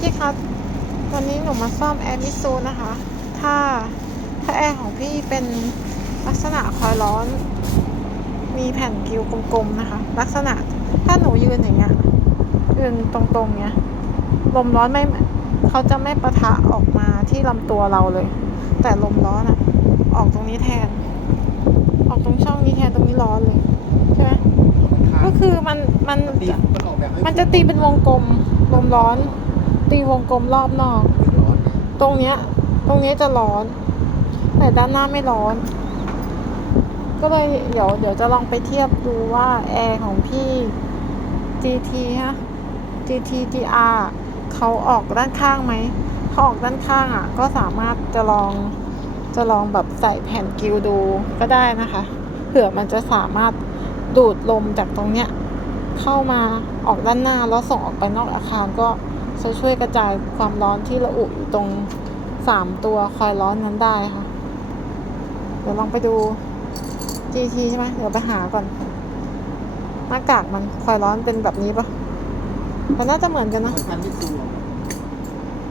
พี่คะวันนี้หนูมาซ่อมแอร์มิซูนะคะ ถ้าถ้าแอร์ของพี่เป็นลักษณะคอยร้อน มีแผ่นกิวกลมๆนะคะ ลักษณะถ้าหนูยืนอย่างเงี้ยยืนตรงๆเงี้ยลมร้อนไม่เขาจะไม่ประทะออกมาที่ลำตัวเราเลย แต่ลมร้อนอะออกตรงนี้แทน ออกตรงช่องนี้แทนตรงนี้ร้อนเลยใช่ไหมก็คือมันมันตีมันออกแบบให้มันจะตีเป็นวงกลมลมร้อน ตีวงกลมรอบนอกร้อนตรงเนี้ย ตรงเนี้ยจะร้อน แต่ด้านหน้าไม่ร้อน ก็เลยเดี๋ยวเดี๋ยวจะลองไปเทียบดูว่าแอร์ของพี่ GT ฮะ GT GR เขาออกด้านข้างไหมเขาออกด้านข้างอะ ก็สามารถจะลองจะลองแบบใส่แผ่นกิวดูก็ได้นะคะ เผื่อมันจะสามารถดูดลมจากตรงเนี้ยเข้ามาออกด้านหน้าแล้วส่งออกไปนอกอาคารก็ จะช่วยกระจายความร้อนที่ระอุอยู่ตรงสามตัวคอยร้อนนั้นได้ค่ะ เดี๋ยวลองไปดู GT ใช่ไหมเดี๋ยวไปหาก่อน หน้ากากมันคอยร้อนเป็นแบบนี้ปะมันน่าจะเหมือนกันนะอนคันมิตซูอะ